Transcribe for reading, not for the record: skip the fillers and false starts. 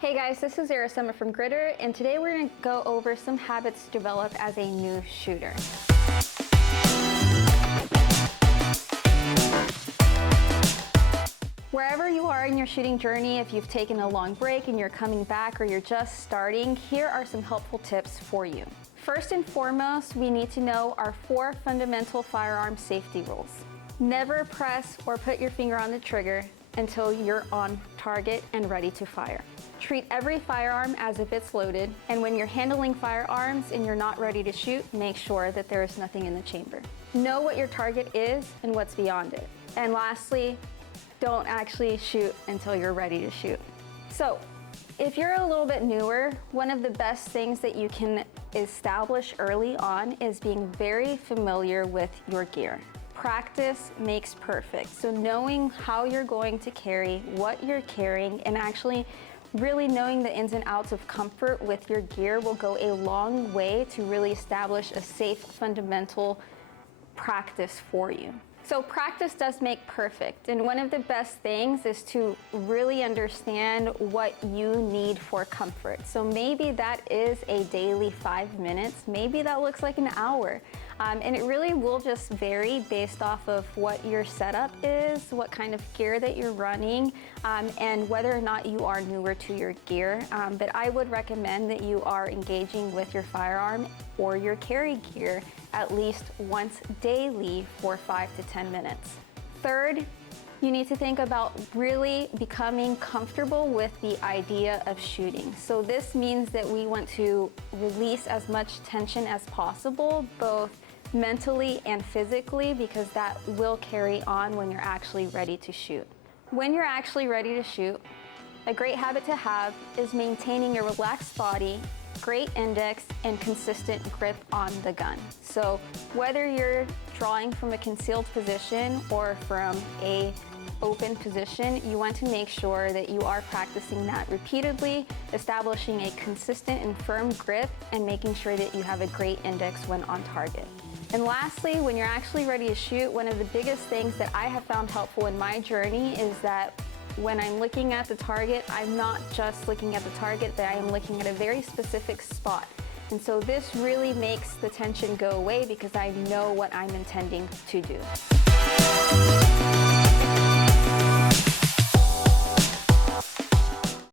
Hey guys, this is Irasema from GRITR, and today we're going to go over some habits to develop as a new shooter. Wherever you are in your shooting journey, if you've taken a long break and you're coming back or you're just starting, here are some helpful tips for you. First and foremost, we need to know our 4 fundamental firearm safety rules. Never press or put your finger on the trigger until you're on target and ready to fire. Treat every firearm as if it's loaded, and when you're handling firearms and you're not ready to shoot, make sure that there is nothing in the chamber. Know what your target is and what's beyond it. And lastly, don't actually shoot until you're ready to shoot. So, if you're a little bit newer, one of the best things that you can establish early on is being very familiar with your gear. Practice makes perfect. So knowing how you're going to carry, what you're carrying, and actually really knowing the ins and outs of comfort with your gear will go a long way to really establish a safe, fundamental practice for you. So practice does make perfect, and one of the best things is to really understand what you need for comfort. So maybe that is a daily 5 minutes, maybe that looks like an hour. And it really will just vary based off of what your setup is, what kind of gear that you're running, and whether or not you are newer to your gear. But I would recommend that you are engaging with your firearm or your carry gear at least once daily for 5 to 10 minutes. Third, you need to think about really becoming comfortable with the idea of shooting. So this means that we want to release as much tension as possible, both mentally and physically, because that will carry on when you're actually ready to shoot. When you're actually ready to shoot, a great habit to have is maintaining a relaxed body, great index, and consistent grip on the gun. So whether you're drawing from a concealed position or from a open position, you want to make sure that you are practicing that repeatedly, establishing a consistent and firm grip, and making sure that you have a great index when on target. And lastly, when you're actually ready to shoot, one of the biggest things that I have found helpful in my journey is that when I'm looking at the target, I'm not just looking at the target, but I am looking at a very specific spot. And so this really makes the tension go away because I know what I'm intending to do.